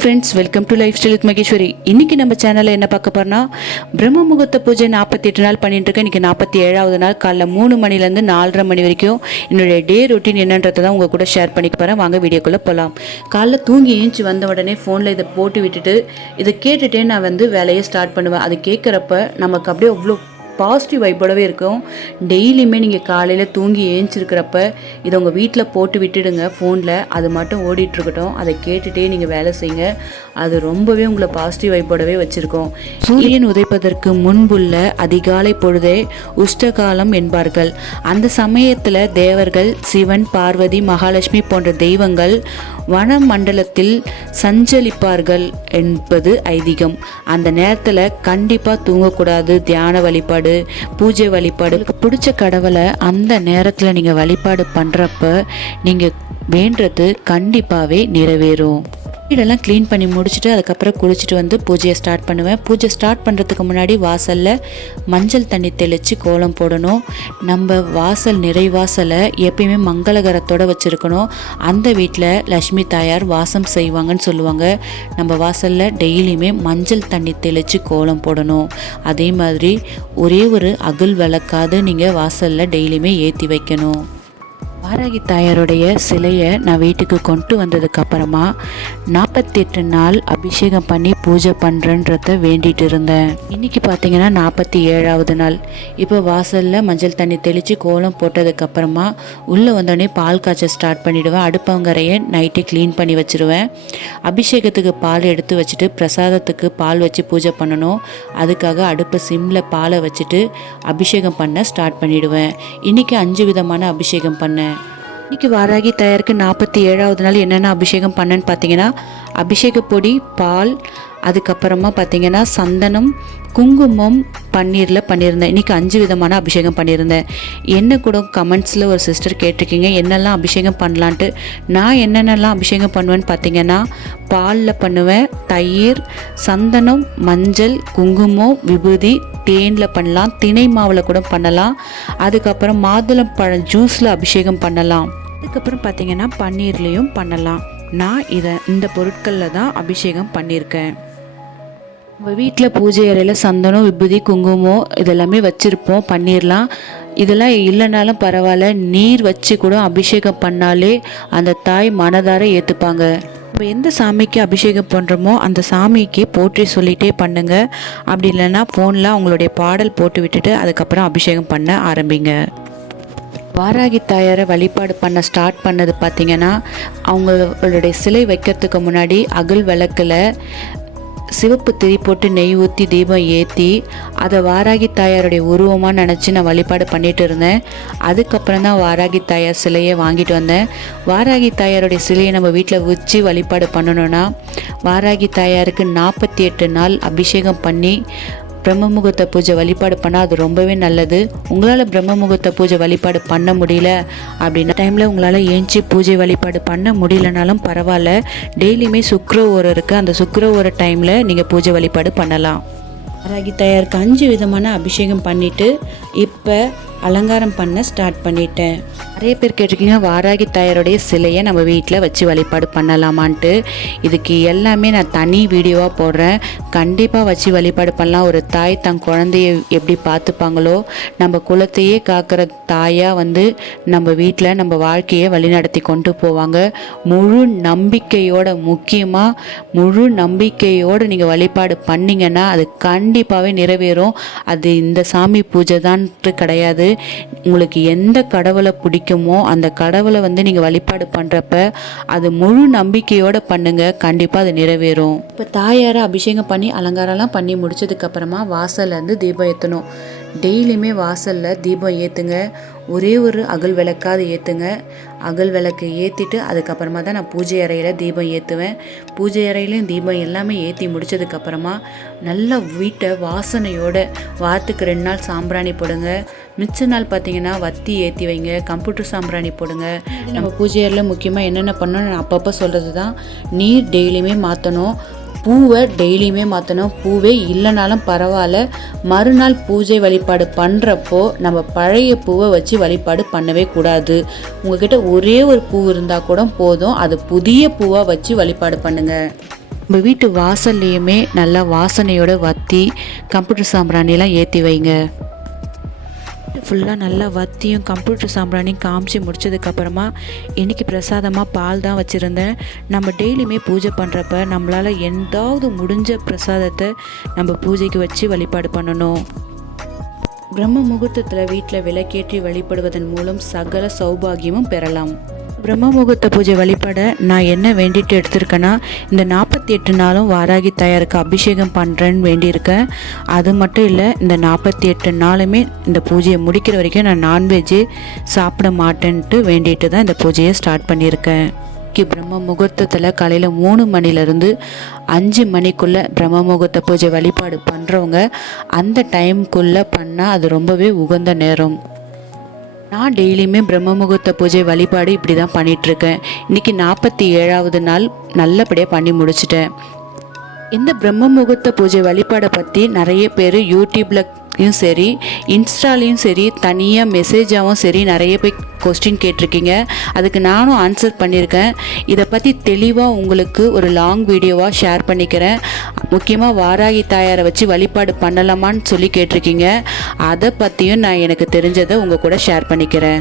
Friends welcome to lifestyle with Maheswari இன்னைக்கு நம்ம சேனலில் என்ன பார்க்க போறோம்னா பிரம்ம முகூர்த்த பூஜை நாற்பத்தி எட்டு நாள் பண்ணிட்டு இருக்கேன் இன்னைக்கு நாற்பத்தி ஏழாவது நாள் காலைல மூணு மணிலேருந்து நாலரை மணி வரைக்கும். என்னுடைய டே ரொட்டீன் என்னன்றதை தான் உங்கள் கூட ஷேர் பண்ணிக்க போகிறேன் வாங்க வீடியோக்குள்ளே போகலாம் காலைல தூங்கி ஏஞ்சி வந்த உடனே ஃபோனில் இதை போட்டு விட்டுட்டு இதை கேட்டுட்டே நான் வந்து வேலையை ஸ்டார்ட் பண்ணுவேன். அது கேட்குறப்ப நமக்கு அப்படியே அவ்வளோ பாசிட்டிவ் வைப்போடவே இருக்கும். டெய்லியுமே நீங்கள் காலையில் தூங்கி ஏஞ்சிருக்கிறப்ப இதை உங்கள் வீட்டில் போட்டு விட்டுடுங்க ஃபோனில் அது மட்டும் ஓடிட்டுருக்கட்டும். அதை கேட்டுகிட்டே நீங்கள் வேலை செய்யுங்க. அது ரொம்பவே உங்களை பாசிட்டிவ் வைப்போடவே வச்சுருக்கோம். சூரியன் உதைப்பதற்கு முன்புள்ள அதிகாலை பொழுதே உஷ்டகாலம் என்பார்கள். அந்த சமயத்தில் தேவர்கள் சிவன் பார்வதி மகாலட்சுமி போன்ற தெய்வங்கள் வனமண்டலத்தில் சஞ்சலிப்பார்கள் என்பது ஐதீகம். அந்த நேரத்தில் கண்டிப்பாக தூங்கக்கூடாது. தியான வழிபாடு பூஜை வழிபாடு. பிடிச்ச கடவுளை அந்த நேரத்தில் நீங்கள் வழிபாடு பண்ணுறப்ப நீங்கள் வேண்டது கண்டிப்பாகவே நிறைவேறும். வீடெல்லாம் க்ளீன் பண்ணி முடிச்சுட்டு அதுக்கப்புறம் குளிச்சுட்டு வந்து பூஜையை ஸ்டார்ட் பண்ணுவேன். பூஜை ஸ்டார்ட் பண்ணுறதுக்கு முன்னாடி வாசலில் மஞ்சள் தண்ணி தெளித்து கோலம் போடணும். நம்ம வாசல் நிறைவாசலை எப்பயுமே மங்களகரத்தோடு வச்சுருக்கணும். அந்த வீட்டில் லக்ஷ்மி தாயார் வாசம் செய்வாங்கன்னு சொல்லுவாங்க. நம்ம வாசலில் டெய்லியுமே மஞ்சள் தண்ணி தெளித்து கோலம் போடணும். அதே மாதிரி ஒரே ஒரு அகல் விளக்காது நீங்கள் வாசலில் டெய்லியுமே ஏற்றி வைக்கணும். பாரகி தாயாருடைய சிலையை நான் வீட்டுக்கு கொண்டு வந்ததுக்கு அப்புறமா நாள் அபிஷேகம் பண்ணி பூஜை பண்ணுறன்றத வேண்டிட்டு இருந்தேன். இன்னைக்கு பார்த்தீங்கன்னா நாற்பத்தி ஏழாவது நாள். இப்போ வாசலில் மஞ்சள் தண்ணி தெளித்து கோலம் போட்டதுக்கு அப்புறமா உள்ளே வந்தோடனே பால் காய்ச்ச ஸ்டார்ட் பண்ணிவிடுவேன் அடுப்பங்கரையை நைட்டே க்ளீன் பண்ணி வச்சுருவேன். அபிஷேகத்துக்கு பால் எடுத்து வச்சுட்டு பிரசாதத்துக்கு பால் வச்சு பூஜை பண்ணணும். அதுக்காக அடுப்பை சிம்மில் பாலை வச்சுட்டு அபிஷேகம் பண்ண ஸ்டார்ட் பண்ணிவிடுவேன் இன்றைக்கி அஞ்சு விதமான அபிஷேகம் பண்ணேன். இன்னைக்கு வாராகி தயாருக்கு நாற்பத்தி ஏழாவது நாள் என்னென்ன அபிஷேகம் பண்ணேன்னு பார்த்தீங்கன்னா அபிஷேக பொடி பால் அதுக்கப்புறமா பார்த்தீங்கன்னா சந்தனம் குங்குமம் பன்னீரில் பண்ணியிருந்தேன். இன்றைக்கி அஞ்சு விதமான அபிஷேகம் பண்ணியிருந்தேன். என்ன கூட கமெண்ட்ஸில் ஒரு சிஸ்டர் கேட்டிருக்கீங்க என்னெல்லாம் அபிஷேகம் பண்ணலான்ட்டு. நான் என்னென்னலாம் அபிஷேகம் பண்ணுவேன்னு பார்த்தீங்கன்னா பாலில் பண்ணுவேன் தயிர் சந்தனம் மஞ்சள் குங்குமம் விபூதி தேனில் பண்ணலாம் திணை மாவில் கூட பண்ணலாம். அதுக்கப்புறம் மாதுளம் பழம் ஜூஸில் அபிஷேகம் பண்ணலாம். அதுக்கப்புறம் பார்த்தீங்கன்னா பன்னீர்லேயும் பண்ணலாம். நான் இதை இந்த பொருட்களில் தான் அபிஷேகம் பண்ணியிருக்கேன். நம்ம வீட்டில் பூஜை அறையில் சந்தனம் விபூதி குங்குமம் இதெல்லாமே வச்சுருப்போம் பண்ணிடலாம் இதெல்லாம் இல்லைனாலும் பரவாயில்ல நீர் வச்சு கூட அபிஷேகம் பண்ணாலே அந்த தாய் மனதார ஏற்றுப்பாங்க நம்ம எந்த சாமிக்கு அபிஷேகம் பண்ணுறோமோ அந்த சாமிக்கு போற்றி சொல்லிகிட்டே பண்ணுங்கள் அப்படி இல்லைன்னா ஃபோனில் அவங்களுடைய பாடல் போட்டு விட்டுட்டு அதுக்கப்புறம் அபிஷேகம் பண்ண ஆரம்பிங்க. வாராகி தாயாரை வழிபாடு பண்ண ஸ்டார்ட் பண்ணது பார்த்திங்கன்னா அவங்களுடைய சிலை வைக்கிறதுக்கு முன்னாடி அகல் விளக்கில் சிவப்பு திரி போட்டு நெய் ஊற்றி தீபம் ஏற்றி அதை வாராகி தாயாருடைய உருவமாக நினச்சி நான் வழிபாடு பண்ணிட்டு இருந்தேன். அதுக்கப்புறம் தான் வாராகி தாயார் சிலையை வாங்கிட்டு வந்தேன். வாராகி தாயாருடைய சிலையை நம்ம வீட்டில் வச்சு வழிபாடு பண்ணணும்னா வாராகி தாயாருக்கு நாற்பத்தி எட்டு நாள் அபிஷேகம் பண்ணி பிரம்ம முகூர்த்த பூஜை வழிபாடு பண்ணால் அது ரொம்பவே நல்லது. உங்களால் பிரம்ம முகூர்த்த பூஜை வழிபாடு பண்ண முடியல அப்படின்னா டைமில் உங்களால் ஏஞ்சி பூஜை வழிபாடு பண்ண முடியலனாலும் பரவாயில்ல. டெய்லியுமே சுக்கர ஓரம் இருக்குது அந்த சுக்கர ஓர டைமில் நீங்கள் பூஜை வழிபாடு பண்ணலாம். ராகி தயாருக்கு அஞ்சு விதமான அபிஷேகம் பண்ணிவிட்டு இப்போ அலங்காரம் பண்ண ஸ்டார்ட் பண்ணிட்டேன். நிறைய பேர் கேட்டிருக்கீங்க வாராகி தாயாருடைய சிலையை நம்ம வீட்டில் வச்சு வழிபாடு பண்ணலாமான்ட்டு. இதுக்கு எல்லாமே நான் தனி வீடியோவாக போடுறேன். கண்டிப்பாக வச்சு வழிபாடு பண்ணலாம். ஒரு தாய் தன் குழந்தைய எப்படி பார்த்துப்பாங்களோ நம்ம குலத்தையே காக்கிற தாயாக வந்து நம்ம வீட்டில் நம்ம வாழ்க்கையை வழிநடத்தி கொண்டு போவாங்க. முழு நம்பிக்கையோட முக்கியமாக முழு நம்பிக்கையோடு நீங்கள் வழிபாடு பண்ணிங்கன்னா அது கண்டிப்பாகவே நிறைவேறும். அது இந்த சாமி பூஜை தான்ட்டு கிடையாது. உங்களுக்கு எந்த கடவுளை பிடிக்குமோ அந்த கடவுளை வந்து நீங்கள் வழிபாடு பண்ணுறப்ப அது முழு நம்பிக்கையோடு பண்ணுங்க. கண்டிப்பாக அது நிறைவேறும். இப்போ தாயாரை அபிஷேகம் பண்ணி அலங்காரம்லாம் பண்ணி முடிச்சதுக்கப்புறமா வாசல்லேருந்து தீபம் ஏற்றணும் டெய்லியுமே வாசலில் தீபம் ஏற்றுங்க ஒரே ஒரு அகல் விளக்காது ஏற்றுங்க அகல் விளக்கு ஏற்றிட்டு அதுக்கப்புறமா தான் நான் பூஜை அறையில் தீபம் ஏற்றுவேன் பூஜை அறையிலையும் தீபம் எல்லாமே ஏற்றி முடிச்சதுக்கப்புறமா நல்லா வீட்டை வாசனையோட வாரத்துக்கு ரெண்டு நாள் சாம்பிராணி போடுங்க. மிச்ச நாள் பார்த்தீங்கன்னா வத்தி ஏற்றி வைங்க கம்ப்யூட்டர் சாம்பிராணி போடுங்க. நம்ம பூஜை அறையில் முக்கியமாக என்னென்ன பண்ணணும் நான் அப்பப்போ சொல்கிறது தான் நீர் டெய்லியுமே மாற்றணும் பூவை டெய்லியுமே மாற்றணும் பூவே இல்லைனாலும் பரவாயில்ல. மறுநாள் பூஜை வழிபாடு பண்ணுறப்போ நம்ம பழைய பூவை வச்சு வழிபாடு பண்ணவே கூடாது. உங்ககிட்ட ஒரே ஒரு பூ இருந்தால் கூட போதும். அது புதிய பூவாக வச்சு வழிபாடு பண்ணுங்கள் நம்ம வீட்டு வாசல்லையுமே நல்லா வாசனையோட வத்தி கம்ப்யூட்டர் சாம்பிராணியெல்லாம் ஏற்றி வைங்க. ஃபுல்லாக நல்லா வத்தியும் கம்ப்யூட்டர் சாம்பிராணியும் காமிச்சு முடிச்சதுக்கப்புறமா இன்றைக்கி பிரசாதமாக பால் தான் வச்சுருந்தேன். நம்ம டெய்லியுமே பூஜை பண்ணுறப்ப நம்மளால் எந்தாவது முடிஞ்ச பிரசாதத்தை நம்ம பூஜைக்கு வச்சு வழிபாடு பண்ணணும். பிரம்ம முகூர்த்தத்தில் வீட்டில் விளக்கேற்றி வழிபடுவதன் மூலம் சகல சௌபாகியமும் பெறலாம். பிரம்ம முகூர்த்த பூஜை வழிபட நான் என்ன வேண்டிட்டு எடுத்திருக்கேன்னா இந்த நாற்பத்தி எட்டு நாளும் வாராகி தாயாருக்கு அபிஷேகம் பண்ணுறேன்னு வேண்டியிருக்கேன். அது மட்டும் இல்லை இந்த நாற்பத்தி எட்டு நாளுமே இந்த பூஜையை முடிக்கிற வரைக்கும் நான் நான்வெஜ்ஜு சாப்பிட மாட்டேன்ட்டு வேண்டிட்டு தான் இந்த பூஜையை ஸ்டார்ட் பண்ணியிருக்கேன். இன்னைக்கு பிரம்ம முகூர்த்தத்தில் காலையில் மூணு மணிலேருந்து அஞ்சு மணிக்குள்ளே பிரம்ம முகூர்த்த பூஜை வழிபாடு பண்ணுறவங்க அந்த டைம்குள்ளே பண்ணால் அது ரொம்பவே உகந்த நேரம். நான் டெய்லியுமே பிரம்ம முகூர்த்த பூஜை வழிபாடு இப்படி தான் பண்ணிகிட்ருக்கேன் இன்றைக்கி நாற்பத்தி ஏழாவது நாள் நல்லபடியாக பண்ணி முடிச்சிட்டேன். இந்த பிரம்ம முகூர்த்த பூஜை வழிபாடை பற்றி நிறைய பேர் யூடியூப்பில் யூடியூப்லயும் சரி இன்ஸ்டாலேயும் சரி தனியாக மெசேஜாகவும் சரி நிறைய பேர் கொஸ்டின் கேட்டிருக்கீங்க. அதுக்கு நானும் ஆன்சர் பண்ணியிருக்கேன். இதை பற்றி தெளிவாக உங்களுக்கு ஒரு லாங் வீடியோவாக ஷேர் பண்ணிக்கிறேன். முக்கியமாக வாராகி தாயாரை வச்சு வழிபாடு பண்ணலாமான்னு சொல்லி கேட்டிருக்கீங்க. அதை பற்றியும் நான் எனக்கு தெரிஞ்சதை உங்கள் கூட ஷேர் பண்ணிக்கிறேன்.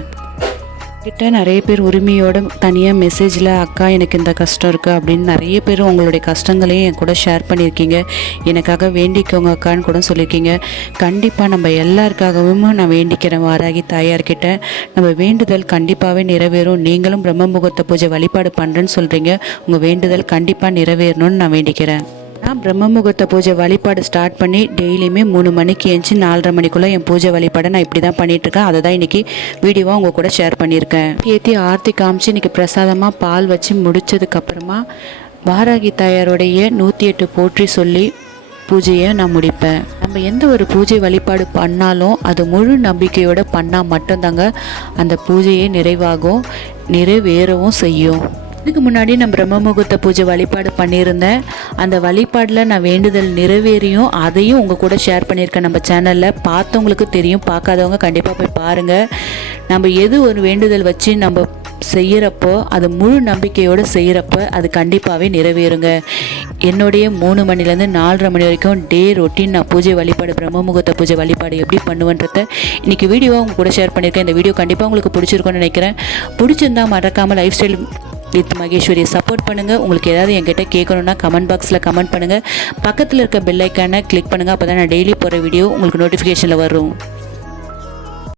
கிட்ட நிறைய பேர் உரிமையோட தனியாக மெசேஜில் அக்கா எனக்கு இந்த கஷ்டம் இருக்குது அப்படின்னு நிறைய பேர் உங்களுடைய கஷ்டங்களையும் என் கூட ஷேர் பண்ணியிருக்கீங்க. எனக்காக வேண்டிக்கோங்க அக்கான்னு கூட சொல்லியிருக்கீங்க. கண்டிப்பாக நம்ம எல்லாருக்காகவும் நான் வேண்டிக்கிறேன் வாராகி தாயார்கிட்ட. நம்ம வேண்டுதல் கண்டிப்பாகவே நிறைவேறும். நீங்களும் பிரம்ம முகூர்த்த பூஜை வழிபாடு பண்ணுறேன்னு சொல்கிறீங்க உங்கள் வேண்டுதல் கண்டிப்பாக நிறைவேறணும்னு நான் வேண்டிக்கிறேன். நான் பிரம்ம முகூர்த்த பூஜை வழிபாடு ஸ்டார்ட் பண்ணி டெய்லியுமே மூணு மணிக்கு எழுந்துச்சி நாலரை மணிக்குள்ளே என் பூஜை வழிபாடை நான் இப்படி தான் பண்ணிகிட்ருக்கேன் அதை தான் இன்றைக்கி வீடியோவாக உங்கள் கூட ஷேர் பண்ணியிருக்கேன். ஏற்றி ஆர்த்தி காமிச்சு இன்றைக்கி பிரசாதமாக பால் வச்சு முடிச்சதுக்கப்புறமா வாராகி தாயாருடைய நூற்றி எட்டு போற்றி சொல்லி பூஜையை நான் முடிப்பேன். நம்ம எந்த ஒரு பூஜை வழிபாடு பண்ணாலும் அது முழு நம்பிக்கையோடு பண்ணால் மட்டும்தாங்க அந்த பூஜையே நிறைவாகும் நிறைவேறவும் செய்யும். இதுக்கு முன்னாடி நான் பிரம்ம முகூர்த்த பூஜை வழிபாடு பண்ணியிருந்தேன். அந்த வழிபாடில் நான் வேண்டுதல் நிறைவேறியும் அதையும் உங்கள் கூட ஷேர் பண்ணியிருக்கேன். நம்ம சேனலில் பார்த்தவங்களுக்கு தெரியும் பார்க்காதவங்க கண்டிப்பாக போய் பாருங்கள் நம்ம எது ஒரு வேண்டுதல் வச்சு நம்ம செய்கிறப்போ அது முழு நம்பிக்கையோடு செய்கிறப்ப அது கண்டிப்பாகவே நிறைவேறுங்க. என்னுடைய மூணு மணிலேருந்து நாலரை மணி வரைக்கும் டே ரொட்டீன் நான் பூஜை வழிபாடு பிரம்ம முகூர்த்த பூஜை வழிபாடு எப்படி பண்ணுவேன்றத இன்றைக்கி வீடியோவாக உங்கள் கூட ஷேர் பண்ணியிருக்கேன். இந்த வீடியோ கண்டிப்பாக உங்களுக்கு பிடிச்சிருக்கும்னு நினைக்கிறேன். பிடிச்சிருந்தா மறக்காமல் லைஃப் ஸ்டைல் வித் மகேஸ்வரியை சப்போர்ட் பண்ணுங்கள் உங்களுக்கு ஏதாவது என்கிட்ட கேட்கணுன்னா கமெண்ட் பாக்ஸில் கமெண்ட் பண்ணுங்கள் பக்கத்தில் இருக்க பெல்லைக்கான கிளிக் பண்ணுங்கள் அப்போ தான் நான் டெய்லி போகிற வீடியோ உங்களுக்கு நோட்டிஃபிகேஷனில் வரும்.